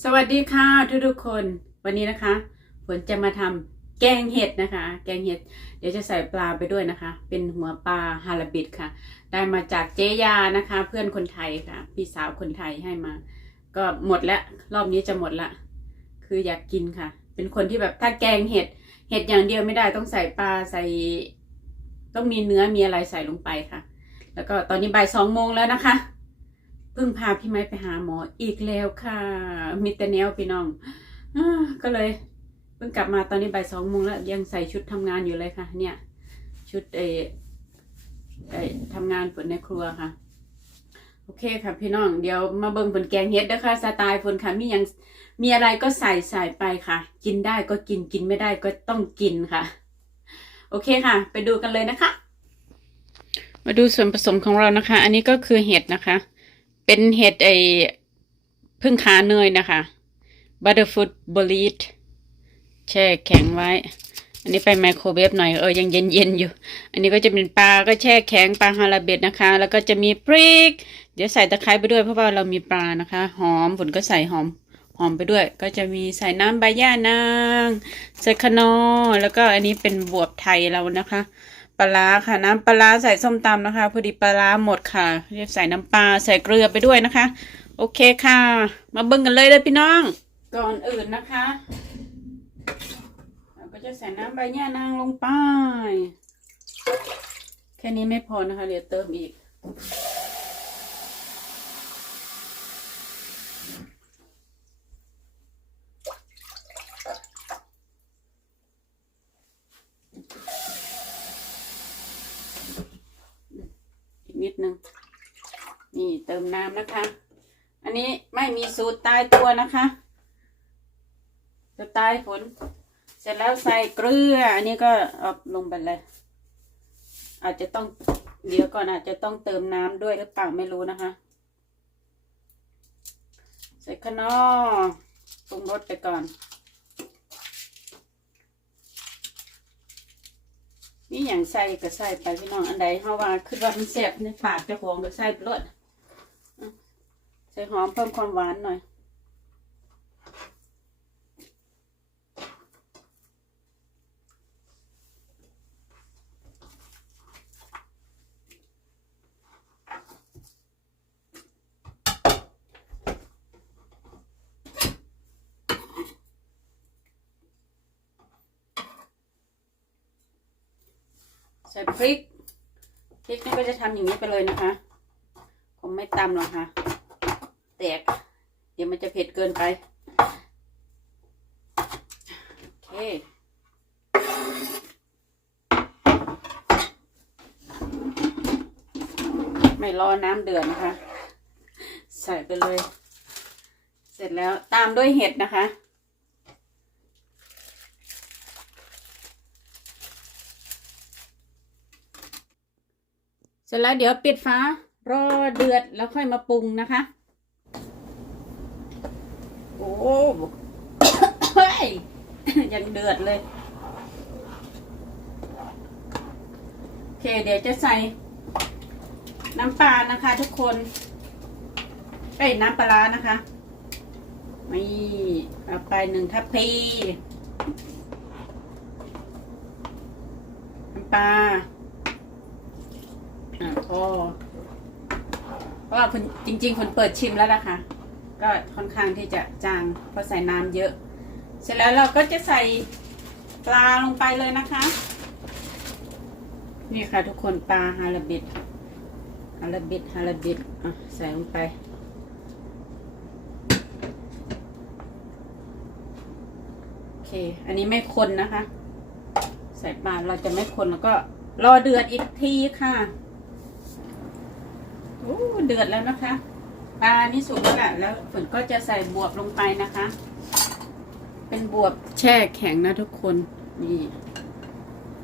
สวัสดีค่ะทุกทุกๆคนวันนี้นะคะฝนจะมาทำแกงเห็ดนะคะ แกงเห็ด เดี๋ยวจะใส่ปลาไปด้วยนะคะ เป็นหัวปลาฮาลาบิดค่ะ ได้มาจากเจยานะคะ เพื่อนคนไทยค่ะ พี่สาวคนไทยให้มา ก็หมดแล้วรอบนี้จะหมดละ คืออยากกินค่ะ เป็นคนที่แบบถ้าแกงเห็ด เห็ดอย่างเดียวไม่ได้ต้องใส่ปลาใส่ ต้องมีเนื้อมีอะไรใส่ลงไปค่ะ แล้วก็ตอนนี้บ่ายสองโมงแล้วนะคะ เพิ่งพาพี่ไม้ไปหาหมออีกแล้วค่ะมิตรแนวพี่น้องอก็เลยเพิ่งกลับมาตอนนี้บ่ายสองโมงแล้วยังใส่ชุดทำงานอยู่เลยค่ะ เนี่ย ชุดเออเอทำงานฝนในครัวค่ะ โอเคค่ะพี่น้อง เดี๋ยวมาเบิ่งผลแกงเฮ็ดนะคะสไตล์ฝนค่ะ มียังมีอะไรก็ใส่ใส่ไปค่ะ กินได้ก็กินกินไม่ได้ก็ต้องกินค่ะ โอเคค่ะ ไปดูกันเลยนะคะ มาดูส่วนผสมของเรานะคะ อันนี้ก็คือเห็ดนะคะ เป็นเห็ดไอพึ่งขาเนยนะคะ butterfoot b o l i t แช่แข็งไว้ อันนี้ไปไมโครเวฟหน่อยเออยังเย็นเย็นๆอยู่ อันนี้ก็จะเป็นปลาก็แช่แข็งปลาฮาราเบดนะคะ แล้วก็จะมีพริก เดี๋ยวใส่ตะไคร้ไปด้วยเพราะว่าเรามีปลานะคะ หอมฝนก็ใส่หอมหอมไปด้วย ก็จะมีใส่น้ำใบย่านางใส่ขนอแล้วก็อันนี้เป็นบวบไทยเรานะคะ ปลาค่ะน้ำปลาใส่ส้มตำนะคะพอดีปลาหมดค่ะเรียกใส่น้ำปลาใส่เกลือไปด้วยนะคะ โอเคค่ะ มาเบิ่งกันเลยเลยพี่น้อง ก่อนอื่นนะคะเราก็จะใส่น้ำใบย่านางลงไป แค่นี้ไม่พอนะคะเดี๋ยวเติมอีก นึง นี่เติมน้ำนะคะ อันนี้ไม่มีสูตรตายตัวนะคะจะตายฝนเสร็จแล้วใส่เกลือ อันนี้ก็เอาลงไปเลย อาจจะต้องเดี๋ยวก่อนอาจจะต้องเติมน้ำด้วยหรือเปล่าไม่รู้นะคะ ใส่ขนอปรุงรสไปก่อน นี่อย่างใส่ก็ใส่ไปพี่น้องอันใดเฮาว่าคือว่ามันแซ่บในปากเจ้าของก็ใส่ไปเลยใส่หอมเพิ่มความหวานหน่อย ใส่พริก พริกนี่ก็จะทำอย่างนี้ไปเลยนะคะ ผมไม่ตำหรอกค่ะ แตก เดี๋ยวมันจะเผ็ดเกินไป โอเคไม่รอน้ำเดือดนะคะ ใส่ไปเลย เสร็จแล้วตามด้วยเห็ดนะคะ สร็จแล้วเดี๋ยวปิดฟ้ารอเดือดแล้วค่อยมาปรุงนะคะ โอ้ยยังเดือดเลย โอเค เดี๋ยวจะใส่น้ำปลานะคะทุกคนเอ้ยน้ำปลาร้านะคะนี่เอาไปหนึ่งทัพพีน้ำปลา อ่าพอเพราะว่าคุณจริงๆคุณเปิดชิมแล้วล่ะคะ ก็ค่อนข้างที่จะจางเพราะใส่น้ำเยอะ เสร็จแล้วเราก็จะใส่ปลาลงไปเลยนะคะ นี่ค่ะทุกคนปลาฮาลาบิดฮาลาบิดฮาลาบิดอะใส่ลงไปโอเค อันนี้ไม่คนนะคะ ใส่ปลาเราจะไม่คนแล้วก็รอเดือดอีกทีค่ะ โอ้เดือดแล้วนะคะ ปลานี่สุกแล้วแหละแล้วฝนก็จะใส่บวบลงไปนะคะ เป็นบวบแช่แข็งนะทุกคน นี่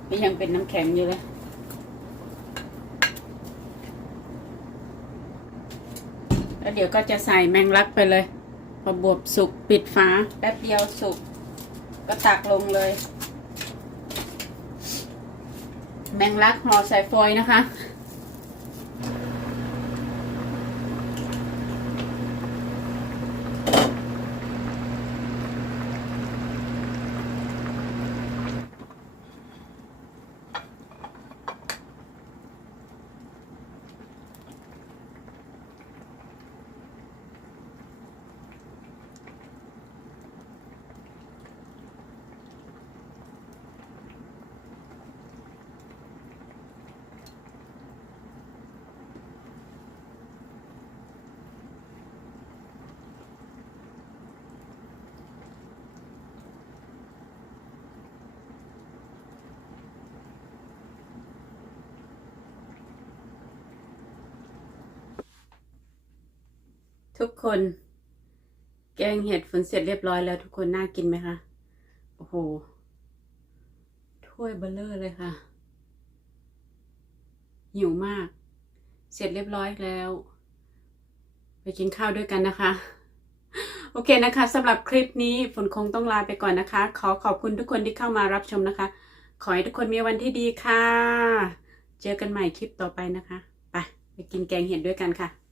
ก็ยังเป็นน้ำแข็งอยู่เลยแล้วเดี๋ยวก็จะใส่แมงลักไปเลย พอบวบสุกปิดฝาแป๊บเดียวสุกก็ตักลงเลย แมงลักห่อใส่ฟอยนะคะ ทุกคน แกงเห็ดฝนเสร็จเรียบร้อยแล้ว ทุกคนน่ากินไหมคะ โอ้โห ถ้วยเบลเลอร์เลยค่ะ หิวมาก เสร็จเรียบร้อยแล้ว ไปกินข้าวด้วยกันนะคะ โอเคนะคะสำหรับคลิปนี้ฝนคงต้องลาไปก่อนนะคะ ขอขอบคุณทุกคนที่เข้ามารับชมนะคะ ขอให้ทุกคนมีวันที่ดีค่ะ เจอกันใหม่คลิปต่อไปนะคะ ไปไปกินแกงเห็ดด้วยกันค่ะ